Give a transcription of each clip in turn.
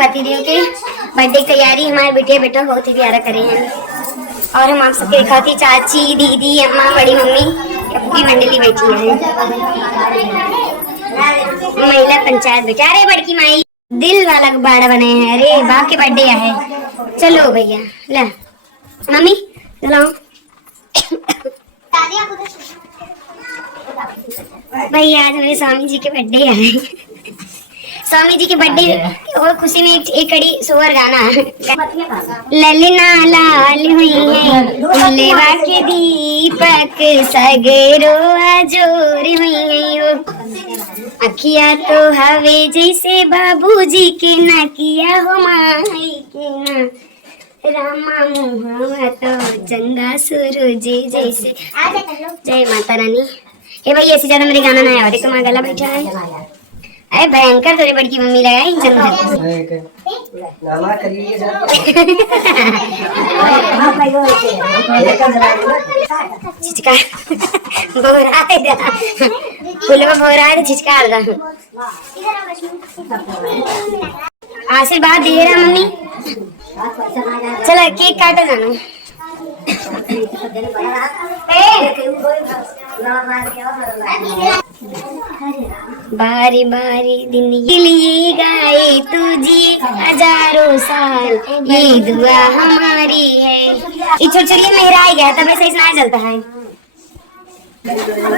पतिदेव के बर्थडे की तैयारी हमारे बेटे बेटा बहुत ही प्यारा करे हैं। और हम आप सबके दिखाती चाची दीदी अम्मा बड़ी मम्मी पूरी मंडली बैठी है। महिला पंचायत बैठा। अरे बड़की माई दिल वाला गुब्बारा बने हैं। अरे बाप के बर्थडे है। चलो भैया ला मम्मी चलाओ। भैया आज हमारे स्वामी जी के बर्थडे है। स्वामी जी के बर्थडे और खुशी में एक कड़ी सोवर गाना ललना लाल हुई है लेवा के दीपक सगरो जोर हुई है। अखिया तो हवे जैसे बाबूजी के ना किया हो माई के ना रामा मुहावा तो चंदा सूरज जैसे। जय माता रानी। ए भाई ऐसे ज्यादा मेरे गाना ना आया देखो माँ गला बैठा है। अरे भयंकर तोरे बड़की मम्मी लगाई छिचका फूलों भोरा छिचका आशीर्वाद दे रहा मम्मी। चलो केक काटो जानो। बारी बारी दिन के लिए गाए तुझे हजारों साल ये दुआ हमारी है। ये छोटी छोटी मेरा ही गया तब सही सुना चलता है।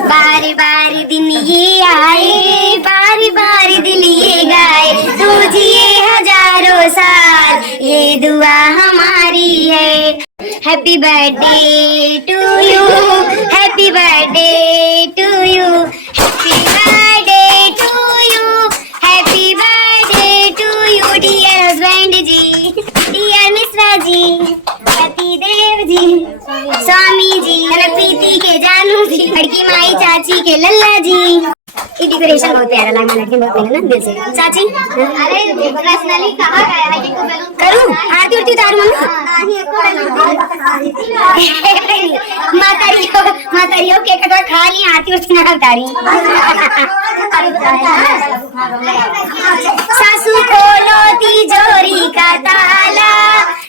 बारी बारी दिन ये आए बारी बारी दिन ये गाए तुझे हजारों साल ये दुआ हमारी है। Happy birthday to you happy birthday to you happy birthday to you happy birthday to you dear husband जी डियर मिश्रा जी पतिदेव जी स्वामी जी प्रीति के जानू जी लड़की माई चाची के लल्ला जी। ये डेकोरेशन बहुत प्यारा लगा लड़की बहुत प्यारा ना दिल से चाची। अरे पर्सनली कहां गया है ये को करूं आरती उरती उतारू मातारियो केक कटवा खा ली आरती उरती ना उतारी। सासू खोलो तिजोरी का ताला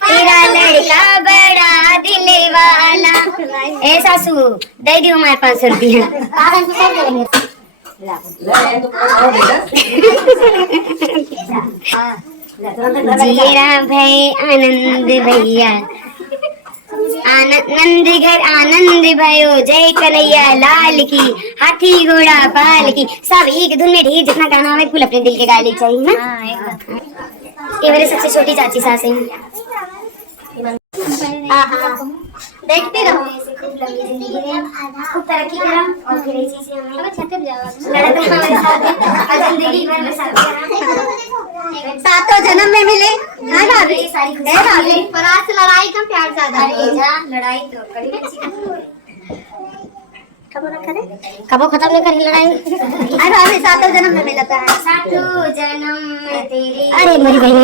तेरा लड़का बड़ा दिल वाला। ए सासू दे दियो हमारे 500 रुपया। जीरा भाई आनंद भैया आनंद घर आनंद भयो जय कन्हैया लाल की हाथी घोड़ा पाल की। सब एक धुन में ढेर जितना गाना हमें फुल अपने दिल के गाली चाहिए ना। ये मेरे सबसे छोटी चाची सास है। देखते रहो ऐसे खूब लंबी जिंदगी में खूब तरक्की करो और फिर इसी से हमें लड़ते हमारे साथ जिंदगी भर में सातों जन्म में मिले। हाँ भाभी सारी खुशी है भाभी पर आज लड़ाई कम प्यार ज्यादा है। लड़ाई तो कड़ी कबो खत्म नहीं करी लड़ाई। अरे भाभी सातों जन्म में मिलता है सातों जन्म में तेरी। अरे मेरी बहन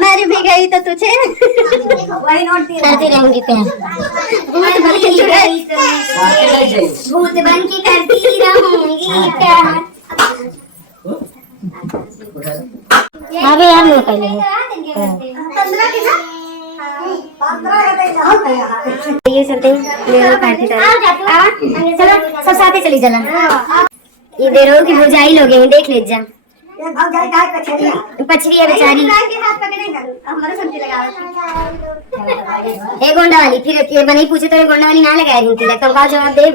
मेरी भी गई तो तुझे वही नोट करती रहूंगी प्यार भूत बन के करती रहूंगी प्यार। अबे यार मैं पहले ये चलते चलो सब साथे चली चला। ये देरो की भुजाई लोगे हैं देख ले जा पछड़ी है बेचारी ए गोंडा वाली फिर बनी पूछे तो गोंडा वाली ना लगाए रही थी तो का जवाब दे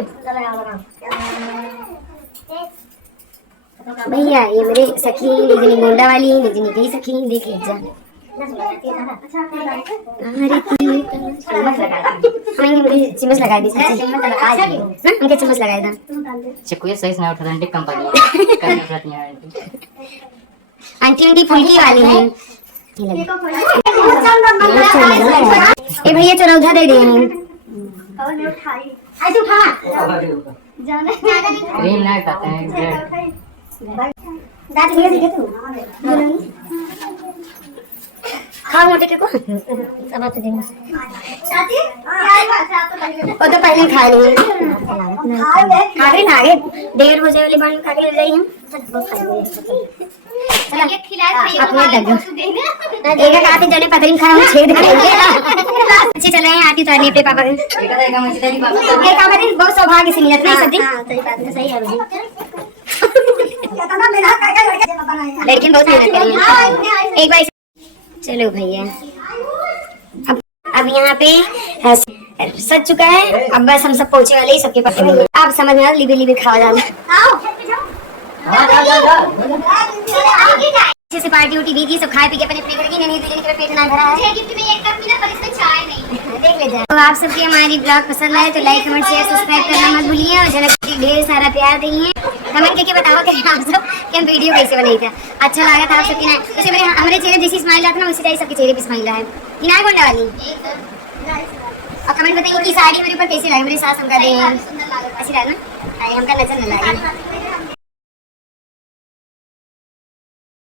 भैया। ये मेरे सखी निजनी गोंडा वाली है निजनी की सखी देख ले जा। चिमस लगाई दी उनके चिमस लगाए था चिकू सही से उठा आंटी कंपनी आंटी उनकी फुल्की वाली है। ए भैया चलो उधर दे दे खा मोटे के को सब बात देंगे चाची वो तो पहले खा लिए खा के ना आगे 1:30 बजे वाली बन खा के ले जाइए। अपने एक आते जने पतरी खा हम छेद करेंगे अच्छे चल रहे हैं आरती उतारनी अपने पापा के एक पापा दिन बहुत सौभाग्य से मिलत नहीं सदी सही है लड़कियां बहुत मेहनत करी हैं एक बार चलो भैया अब यहाँ पे सज चुका है अब बस हम सब पहुंचे वाले ही सबके पास आप समझ में लिबे लिबे खावा जाना अच्छे से पार्टी उठी दी थी सब खाए पी के अपने अपने घर की नहीं तो पेट ना भरा है गिफ्ट में एक कप मिला पर इसमें चाय नहीं देख ले जाए तो आप सबके हमारी ब्लॉग पसंद आए तो लाइक कमेंट शेयर सब्सक्राइब करना मत भूलिए और जनक को ढेर सारा प्यार दिए कमेंट करके बताओ कि आप सब कि हम वीडियो कैसे बनाई था अच्छा लगा था आप सबके ना जैसे मेरे हमारे चेहरे जैसी स्माइल आता ना उसी तरह सबके चेहरे पे स्माइल है कि ना कौन वाली और कमेंट बताइए कि साड़ी मेरे ऊपर कैसी लगी मेरे सास हमका दे अच्छी लगा ना हमका नजर न लगा